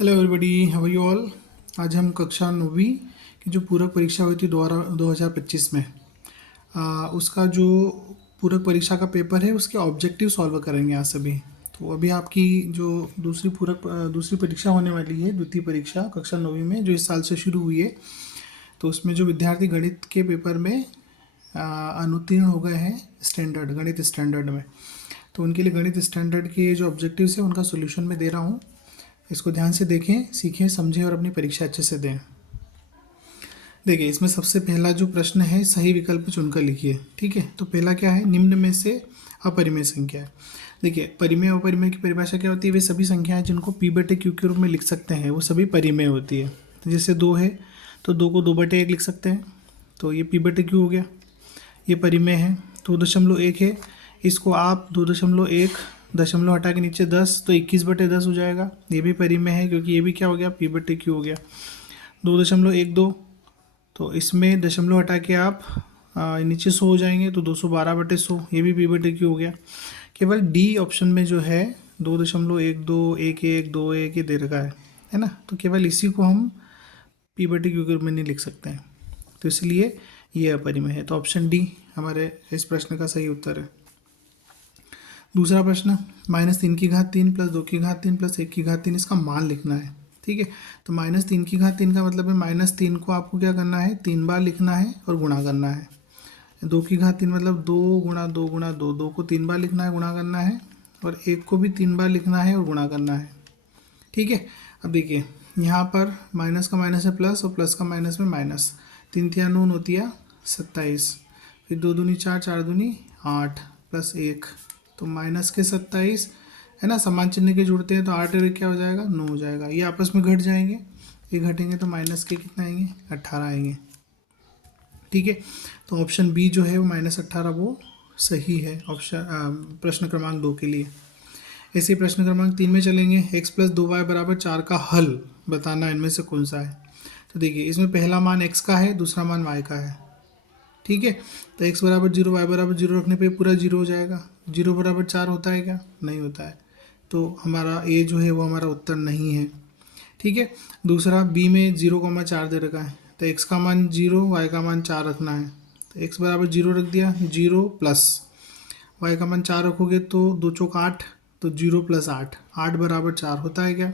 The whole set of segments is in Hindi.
Hello everybody, how are you all. आज हम कक्षा 9वीं की जो पूरक परीक्षा हुई थी 2025 में उसका जो पूरक परीक्षा का पेपर है उसके ऑब्जेक्टिव सॉल्व करेंगे आज सभी। तो अभी आपकी जो दूसरी परीक्षा होने वाली है, द्वितीय परीक्षा कक्षा 9वीं में, जो इस साल से शुरू हुई है, तो उसमें जो विद्यार्थी गणित के पेपर में अनुत्तीर्ण हो गए हैं गणित स्टैंडर्ड में, तो उनके लिए गणित स्टैंडर्ड के जो ऑब्जेक्टिव्स है उनका सोल्यूशन मैं दे रहा हूँ। इसको ध्यान से देखें, सीखें, समझें और अपनी परीक्षा अच्छे से दें। देखिए, इसमें सबसे पहला जो प्रश्न है, सही विकल्प चुनकर लिखिए। ठीक है, तो पहला क्या है, निम्न में से अपरिमेय संख्या है। देखिए, परिमेय और अपरिमेय की परिभाषा क्या होती है, वे सभी संख्याएं जिनको p बटे क्यू के रूप में लिख सकते हैं वो सभी परिमेय होती है। तो जैसे 2 है तो 2 को 2/1 लिख सकते हैं, तो ये p बटे क्यू हो गया, ये परिमेय है। 2.1 है, इसको आप 2.1 दशमलव हटा के नीचे 10, तो 21/10 हो जाएगा, ये भी परिमेय है क्योंकि ये भी क्या हो गया, p बटे क्यू हो गया। 2.12, तो इसमें दशमलव हटा के आप नीचे 100 हो जाएंगे, तो 212/100, ये भी p बटे क्यू हो गया। केवल डी ऑप्शन में जो है 2.121121 ये दे रखा है ना, तो केवल इसी को हम p बटे क्यू के रूप में नहीं लिख सकते हैं, तो इसलिए ये अपरिमेय है। तो ऑप्शन डी हमारे इस प्रश्न का सही उत्तर है। दूसरा प्रश्न, -3 प्लस 2 प्लस 1 इसका मान लिखना है। ठीक है, तो -3 का मतलब है -3 को आपको क्या करना है, 3 बार लिखना है और गुणा करना है। 2 मतलब 2 गुणा 2 गुणा 2, 2 को 3 बार लिखना है, गुणा करना है, और 1 को भी 3 बार लिखना है और गुणा करना है। ठीक है, अब देखिए यहाँ पर माइनस का माइनस है प्लस और प्लस का माइनस में माइनस, 3 तिया 9 9 27, फिर 2 दूनी 4 4 दूनी 8 प्लस 1, तो माइनस के 27 है ना, समान चिन्ह के जुड़ते हैं तो 8 और 1 क्या हो जाएगा, 9 हो जाएगा। ये आपस में घट जाएंगे, ये घटेंगे तो माइनस के कितना आएंगे, 18 आएंगे। ठीक है, तो ऑप्शन बी जो है वो -18 वो सही है ऑप्शन प्रश्न क्रमांक 2 के लिए। ऐसे प्रश्न क्रमांक 3 में चलेंगे। x + 2y = 4 का हल बताना इनमें से कौन सा है। तो देखिए, इसमें पहला मान x का है, दूसरा मान y का है। ठीक है, तो x = 0 y = 0 रखने पे पूरा 0 हो जाएगा। 0 = 4 होता है क्या, नहीं होता है, तो हमारा ए जो है वो हमारा उत्तर नहीं है। ठीक है, दूसरा बी में 0,4 दे रखा है, तो x का मान 0 y का मान 4 रखना है, तो x = 0 रख दिया, 0 प्लस y का मान 4 रखोगे तो 2 चौक 8, तो 0 + 8, 8 = 4 होता है क्या,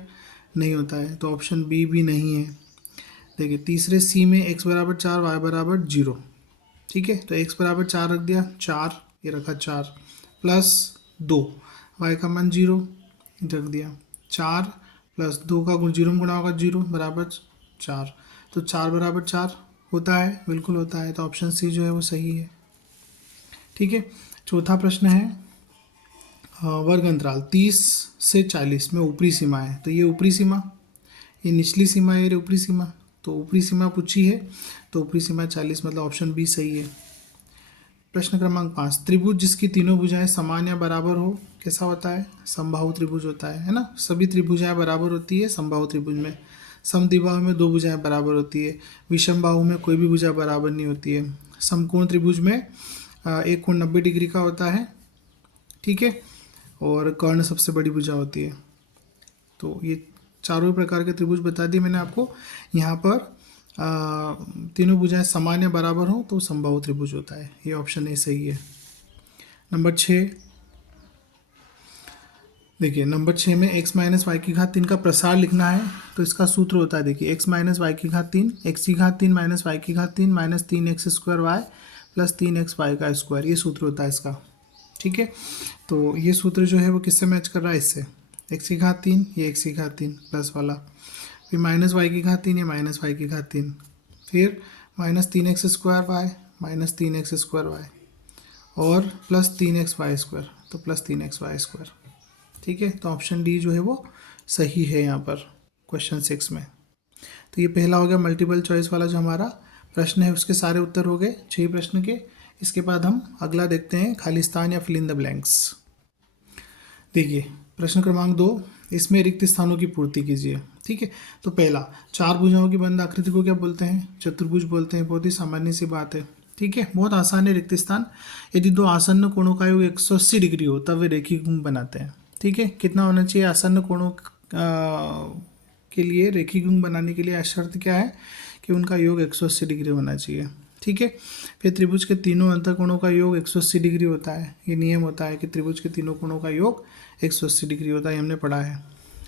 नहीं होता है, तो ऑप्शन बी भी नहीं है। देखिए, तीसरे सी में x = 4 y = 0। ठीक है, तो x = 4 रख दिया, 4 ये रखा 4 प्लस 2, y का मान 0 रख दिया, 4 प्लस 2 का गुण 0 में गुणा होगा, 0 = 4, तो 4 = 4 होता है, बिल्कुल होता है, तो ऑप्शन सी जो है वो सही है। ठीक है, चौथा प्रश्न है, वर्ग अंतराल 30 से 40 में ऊपरी सीमा है, तो ये ऊपरी सीमा, ये निचली सीमा है, ये ऊपरी सीमा, तो ऊपरी सीमा पूछी है, तो ऊपरी सीमा 40, मतलब ऑप्शन बी सही है। प्रश्न क्रमांक 5, त्रिभुज जिसकी तीनों भुजाएं समान या बराबर हो कैसा होता है, समबाहु त्रिभुज होता है ना। सभी त्रिभुजाएं बराबर होती है समबाहु त्रिभुज में। समद्विबाहु में 2 भुजाएं बराबर होती है, विषम बाहु में कोई भी भुजा बराबर नहीं होती है। समकोण त्रिभुज में एक कोण 90 डिग्री का होता है। ठीक है, और कर्ण सबसे बड़ी भुजा होती है। तो ये चारों प्रकार के त्रिभुज बता दिए मैंने आपको। यहाँ पर तीनों भुजाएं समान या बराबर हो तो समबाहु त्रिभुज होता है, ये ऑप्शन ए सही है। नंबर 6, देखिए नंबर 6 में x - y3 का प्रसार लिखना है, तो इसका सूत्र होता है, देखिए x - y3 x3 - y3 - 3x² y + 3xy², ये सूत्र होता है इसका। ठीक है, तो ये सूत्र जो है वो किससे मैच कर रहा है, इससे, x3 ये x3 प्लस वाला, फिर -y3 ये -y3, फिर -3x² y - 3x² y और प्लस 3xy², तो प्लस 3xy²। ठीक है, तो ऑप्शन डी जो है वो सही है यहाँ पर क्वेश्चन 6 में। तो ये पहला हो गया मल्टीपल चॉइस वाला जो हमारा प्रश्न है, उसके सारे उत्तर हो गए 6 प्रश्न के। इसके बाद हम अगला देखते हैं, खालिस्तान या फिल इन द ब्लैंक्स। देखिए, प्रश्न क्रमांक 2, इसमें रिक्त स्थानों की पूर्ति कीजिए। ठीक है, तो पहला, 4 भुजाओं की बंद आकृति को क्या बोलते हैं, चतुर्भुज बोलते हैं, बहुत ही सामान्य सी बात है। ठीक है, बहुत आसान है रिक्त स्थान। यदि 2 आसन्न कोणों का योग 180 डिग्री हो तब वे रेखीय बनाते हैं। ठीक है, कितना होना चाहिए आसन्न कोणों के लिए रेखीय युग्म बनाने के लिए शर्त क्या है कि उनका योग 180 डिग्री होना चाहिए। ठीक है। फिर त्रिभुज के तीनों अंतःकोणों का योग 180 डिग्री होता है। ये नियम होता है कि त्रिभुज के तीनों कोणों का योग 180 डिग्री होता है, हमने पढ़ा है।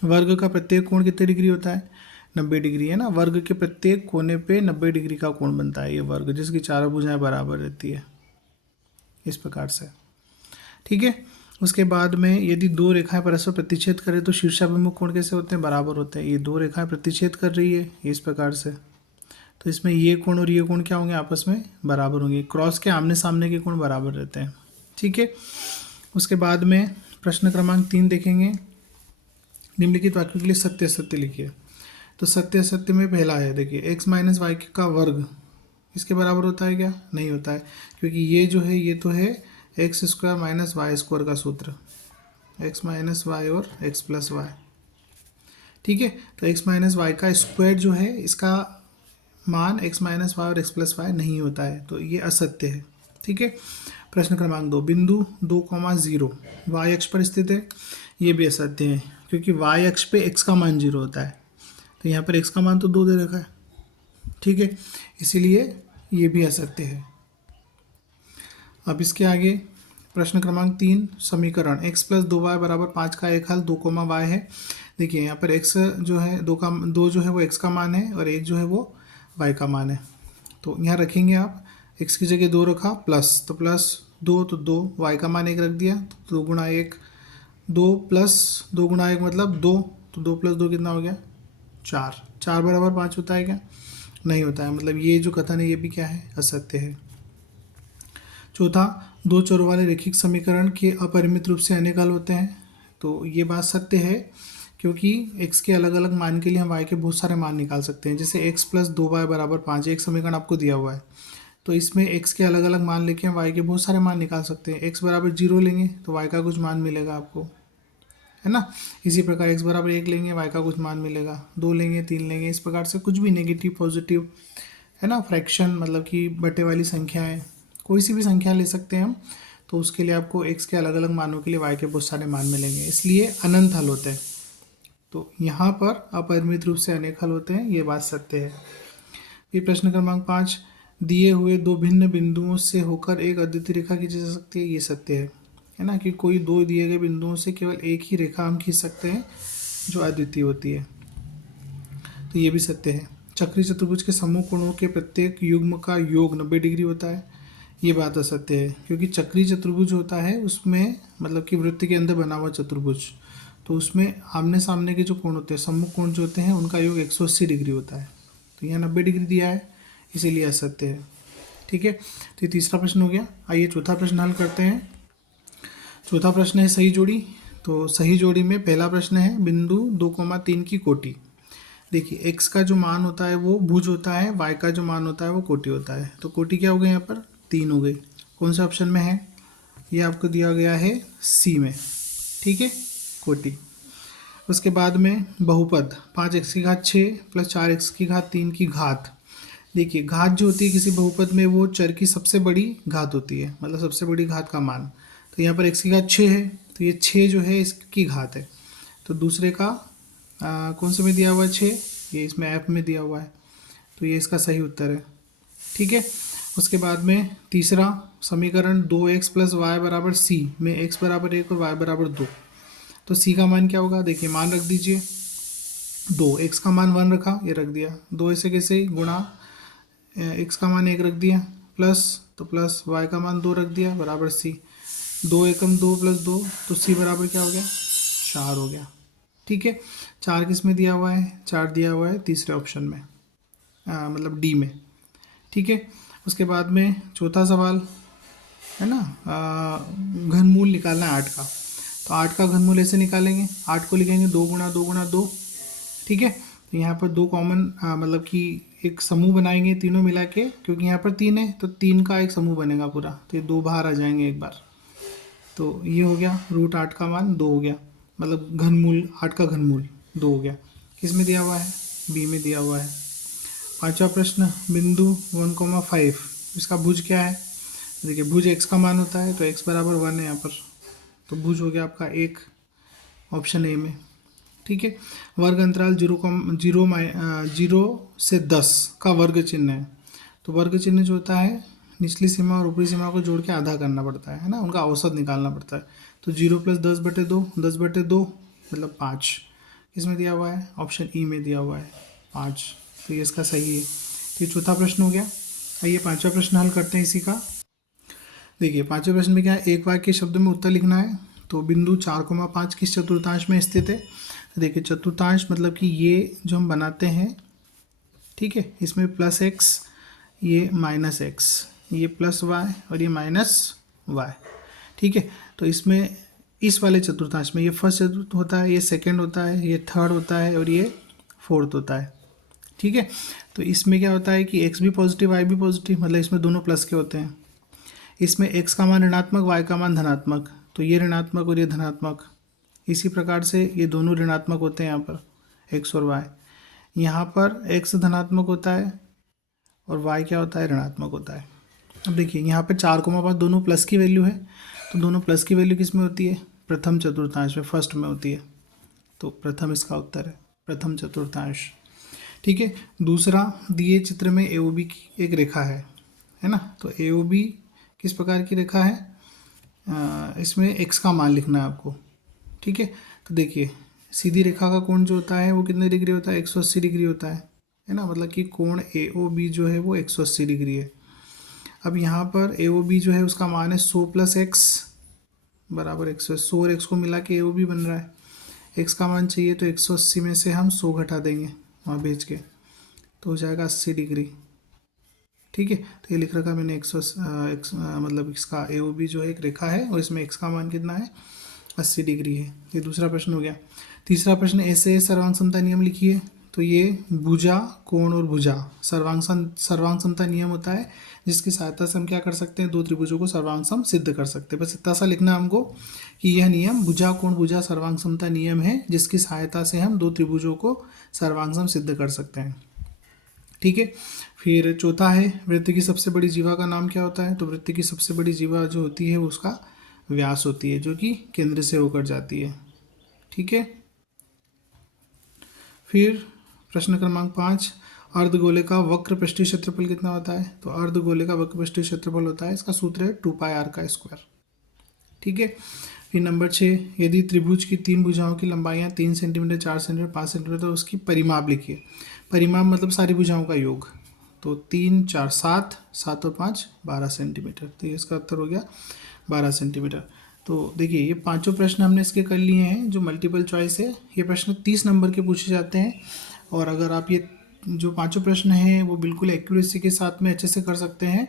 वर्ग का प्रत्येक कोण कितने डिग्री होता है? 90 डिग्री है ना। वर्ग के प्रत्येक कोने पे 90 डिग्री का कोण बनता है ये वर्ग, जिसकी चारों भुजाएं बराबर रहती है, इस प्रकार से। ठीक है। उसके बाद में यदि दो रेखाएं परस्पर प्रतिच्छेद करें तो शीर्षाभिमुख कोण कैसे होते हैं? बराबर होते हैं। ये दो रेखाएं प्रतिच्छेद कर रही है इस प्रकार से, तो इसमें ये कोण और ये कोण क्या होंगे? आपस में बराबर होंगे। क्रॉस के आमने सामने के कोण बराबर रहते हैं। ठीक है। उसके बाद में प्रश्न क्रमांक 3 देखेंगे। निम्नलिखित वाक्यों के लिए सत्य असत्य लिखिए। तो सत्य असत्य में पहला है, देखिए x माइनस वाई का वर्ग इसके बराबर होता है क्या? नहीं होता है, क्योंकि ये जो है ये तो है x square minus y square का सूत्र, x माइनस वाई और x प्लस वाई। ठीक है। तो x माइनस वाई का स्क्वायर जो है इसका मान x माइनस वाई और x प्लस वाई नहीं होता है, तो ये असत्य है। ठीक है। प्रश्न क्रमांक 2, बिंदु 2,0 वाई अक्ष पर स्थित है। ये भी असत्य है, क्योंकि वाई अक्ष पे x का मान 0 होता है, तो यहाँ पर x का मान तो 2 दे रखा है। ठीक है, इसीलिए ये भी असत्य है। अब इसके आगे प्रश्न क्रमांक 3, समीकरण x प्लस 2y बराबर 5 का एक हल 2, y है। देखिए यहाँ पर x जो है 2 जो है वो x का मान है और 1 जो है वो y का मान है। तो यहाँ रखेंगे आप, x की जगह 2 रखा, प्लस तो प्लस 2 तो 2, y का मान 1 रख दिया तो 2 गुणा 1, 2 प्लस 2 गुणा 1 मतलब 2, तो 2 प्लस 2 कितना हो गया? 4। 4 बराबर 5 होता है क्या? नहीं होता है, मतलब ये जो कथन है ये भी क्या है? असत्य है। चौथा, दो चरों वाले रैखिक समीकरण के अपरिमित रूप से अनेक हल होते हैं। तो ये बात सत्य है, क्योंकि x के अलग अलग मान के लिए हम y के बहुत सारे मान निकाल सकते हैं। जैसे x प्लस 2y बराबर 5 एक समीकरण आपको दिया हुआ है, तो इसमें x के अलग अलग मान लेके हम y के बहुत सारे मान निकाल सकते हैं। x बराबर 0 लेंगे तो y का कुछ मान मिलेगा आपको, है ना। इसी प्रकार x बराबर 1 लेंगे, y का कुछ मान मिलेगा। 2 लेंगे, 3 लेंगे, इस प्रकार से कुछ भी नेगेटिव पॉजिटिव, है ना, फ्रैक्शन मतलब कि बटे वाली संख्याएं, कोई सी भी संख्या ले सकते हैं हम। तो उसके लिए आपको x के अलग अलग मानों के लिए y के बहुत सारे मान मिलेंगे, इसलिए अनंत हल होते हैं। तो यहाँ पर अपरिमित रूप से अनेक हल होते हैं, ये बात सत्य है। फिर प्रश्न क्रमांक 5, दिए हुए दो भिन्न बिंदुओं से होकर एक अद्वितीय रेखा खींची जा सकती है। ये सत्य है ना, कि कोई दो दिए गए बिंदुओं से केवल एक ही रेखा हम खींच सकते हैं जो अद्वितीय होती है, तो ये भी सत्य है। चक्रीय चतुर्भुज के समूह कोणों के प्रत्येक युग्म का योग 90 डिग्री होता है। ये बात असत्य है, क्योंकि चक्रीय चतुर्भुज होता है उसमें मतलब कि वृत्त के अंदर बना हुआ चतुर्भुज, तो उसमें आमने सामने के जो कोण होते हैं, सम्मुख कोण जो होते हैं, उनका योग 180 डिग्री होता है। तो यहाँ 90 डिग्री दिया है, इसीलिए असत्य है। ठीक है, तो ये तीसरा प्रश्न हो गया। आइए चौथा प्रश्न हल करते हैं। चौथा प्रश्न है सही जोड़ी। तो सही जोड़ी में पहला प्रश्न है बिंदु 2,3 की कोटि। देखिए x का जो मान होता है वो भुज होता है, y का जो मान होता है वो कोटि होता है। तो कोटि क्या हो गई? यहाँ पर 3 हो गई। कौन से ऑप्शन में है? ये आपको दिया गया है सी में। ठीक है, कोटि। उसके बाद में बहुपद 5x की घात 6 प्लस 4x की घात 3 की घात। देखिए घात जो होती है किसी बहुपद में वो चर की सबसे बड़ी घात होती है, मतलब सबसे बड़ी घात का मान। तो यहाँ पर x की घात 6 है, तो ये 6 जो है इसकी घात है। तो दूसरे का कौन से में दिया हुआ है? 6, ये इसमें f में दिया हुआ है, तो ये इसका सही उत्तर है। ठीक है। उसके बाद में तीसरा समीकरण 2x प्लस वाई बराबर सी में x बराबर 1 और y बराबर 2। तो c का मान क्या होगा? देखिए मान रख दीजिए 2, x का मान 1 रखा, ये रख दिया, 2 ऐसे कैसे ही गुणा x का मान 1 रख दिया, प्लस तो प्लस y का मान 2 रख दिया बराबर c, 2 एकम 2 प्लस 2, तो c बराबर क्या हो गया? 4 हो गया। ठीक है, 4 किस में दिया हुआ है? 4 दिया हुआ है तीसरे ऑप्शन में, मतलब डी में। ठीक है। उसके बाद में चौथा सवाल है ना, घनमूल निकालना है 8 का। तो 8 का घनमूल ऐसे निकालेंगे, 8 को लिखेंगे 2 गुणा 2 गुणा 2। ठीक है, तो यहाँ पर 2 कॉमन मतलब कि एक समूह बनाएंगे तीनों मिला के, क्योंकि यहाँ पर 3 है तो 3 का एक समूह बनेगा पूरा, तो ये 2 बाहर आ जाएंगे एक बार। तो ये हो गया, रूट 8 का मान 2 हो गया, मतलब घनमूल 8 का घनमूल 2 हो गया। किस में दिया हुआ है? बी में दिया हुआ है। पांचवा प्रश्न बिंदु 1,5, इसका भुज क्या है? देखिए भुज x का मान होता है, तो x बराबर 1 है यहाँ पर, तो भुज हो गया आपका 1, ऑप्शन ए में। ठीक है। वर्ग अंतराल 0 से 10 का वर्ग चिन्ह है, तो वर्ग चिन्ह जो होता है निचली सीमा और ऊपरी सीमा को जोड़ के आधा करना पड़ता है ना, उनका औसत निकालना पड़ता है। तो 0 + 10/2, 10/2 मतलब 5 इसमें दिया हुआ है, ऑप्शन ई में दिया हुआ है 5, तो ये इसका सही है। तो ये चौथा प्रश्न हो गया। आइए पांचवा प्रश्न हल करते हैं इसी का। देखिए पांचवें प्रश्न में क्या है, एक वाक्य के शब्दों में उत्तर लिखना है। तो बिंदु 4,5 किस चतुर्थांश में स्थित है। देखिए चतुर्थांश मतलब कि ये जो हम बनाते हैं, ठीक है, इसमें +x, ये -x, ये +y और ये -y, ठीक है। तो इसमें इस वाले चतुर्थांश में ये फर्स्ट चतुर्थ होता है, ये सेकंड होता है, ये थर्ड होता है और ये फोर्थ होता है, ठीक है। तो इसमें क्या होता है कि x भी पॉजिटिव y भी पॉजिटिव, मतलब इसमें दोनों प्लस के होते हैं। इसमें x का मान ऋणात्मक, y का मान धनात्मक, तो ये ऋणात्मक और ये धनात्मक, इसी प्रकार से ये दोनों ऋणात्मक होते हैं यहाँ पर x और y। यहाँ पर x धनात्मक होता है और y क्या होता है, ऋणात्मक होता है। अब देखिए यहाँ पे 4,5 दोनों प्लस की वैल्यू है, तो दोनों प्लस की वैल्यू किस में होती है, प्रथम चतुर्थांश में, फर्स्ट में होती है। तो प्रथम इसका उत्तर है, प्रथम चतुर्थांश, ठीक है। दूसरा, दिए चित्र में AOB की एक रेखा है ना। तो AOB किस प्रकार की रेखा है, इसमें x का मान लिखना है आपको, ठीक है। तो देखिए सीधी रेखा का कोण जो होता है वो कितने डिग्री होता है, 180 डिग्री होता है ना, मतलब कि कोण AOB जो है वो 180 डिग्री है। अब यहाँ पर AOB जो है उसका मान है 100 + x बराबर 100 और x को मिला के AOB बन रहा है। x का मान चाहिए तो 180 में से हम 100 घटा देंगे वहाँ भेज के, तो हो जाएगा 80 डिग्री, ठीक है। तो ये लिख रखा मैंने 100 मतलब इसका AOB जो है एक रेखा है और इसमें x का मान कितना है, 80 डिग्री है। ये दूसरा प्रश्न हो गया। तीसरा प्रश्न, ऐसे सर्वांग समता नियम लिखिए। तो ये भुजा, कोण और भुजा सर्वांग समता नियम होता है, जिसकी सहायता से हम क्या कर सकते हैं, दो त्रिभुजों को सर्वांग सम सिद्ध कर सकते हैं। बस इतना सा लिखना है हमको कि यह नियम भुजा कोण भुजा सर्वांग समता नियम है, जिसकी सहायता से हम दो त्रिभुजों को सर्वांग सम सिद्ध कर सकते हैं, ठीक है। फिर चौथा है, वृत्त की सबसे बड़ी जीवा का नाम क्या होता है। तो वृत्त की सबसे बड़ी जीवा जो होती है वो उसका व्यास होती है, जो कि केंद्र से होकर जाती है, ठीक है। फिर प्रश्न क्रमांक 5, अर्धगोले का वक्र पृष्ठीय क्षेत्रफल कितना होता है। तो अर्धगोले का वक्र पृष्ठीय क्षेत्रफल होता है, इसका सूत्र है 2πr², ठीक है। फिर नंबर 6, यदि त्रिभुज की 3 भुजाओं की लंबाइयाँ 3 सेंटीमीटर, 4 सेंटीमीटर, 5 सेंटीमीटर, तो उसकी परिमाप लिखिए। परिमाप मतलब सारी भुजाओं का योग। तो 3, 4, 7, 7 और 5 12 सेंटीमीटर, तो ये इसका उत्तर हो गया 12 सेंटीमीटर। तो देखिए ये पांचों प्रश्न हमने इसके कर लिए हैं जो मल्टीपल चॉइस है। ये प्रश्न 30 नंबर के पूछे जाते हैं, और अगर आप ये जो पांचों प्रश्न हैं वो बिल्कुल एक्यूरेसी के साथ में अच्छे से कर सकते हैं,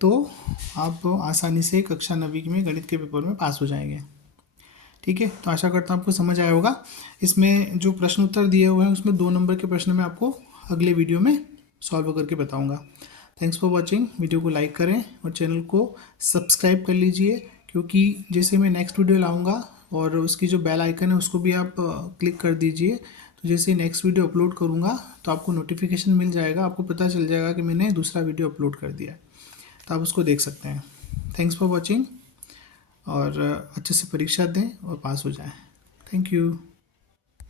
तो आप आसानी से कक्षा 9वीं में गणित के पेपर में पास हो जाएंगे, ठीक है। तो आशा करता हूँ आपको समझ आया होगा। इसमें जो प्रश्न उत्तर दिए हुए हैं उसमें 2 नंबर के प्रश्न मैं आपको अगले वीडियो में सॉल्व करके बताऊँगा। Thanks for watching. वीडियो को लाइक करें और चैनल को सब्सक्राइब कर लीजिए, क्योंकि जैसे मैं नेक्स्ट वीडियो लाऊंगा और उसकी जो बेल आइकन है उसको भी आप क्लिक कर दीजिए, तो जैसे नेक्स्ट वीडियो अपलोड करूंगा तो आपको नोटिफिकेशन मिल जाएगा, आपको पता चल जाएगा कि मैंने दूसरा वीडियो अपलोड कर दिया है, तो आप उसको देख सकते हैं। थैंक्स फॉर वॉचिंग, और अच्छे से परीक्षा दें और पास हो जाएं। Thank you.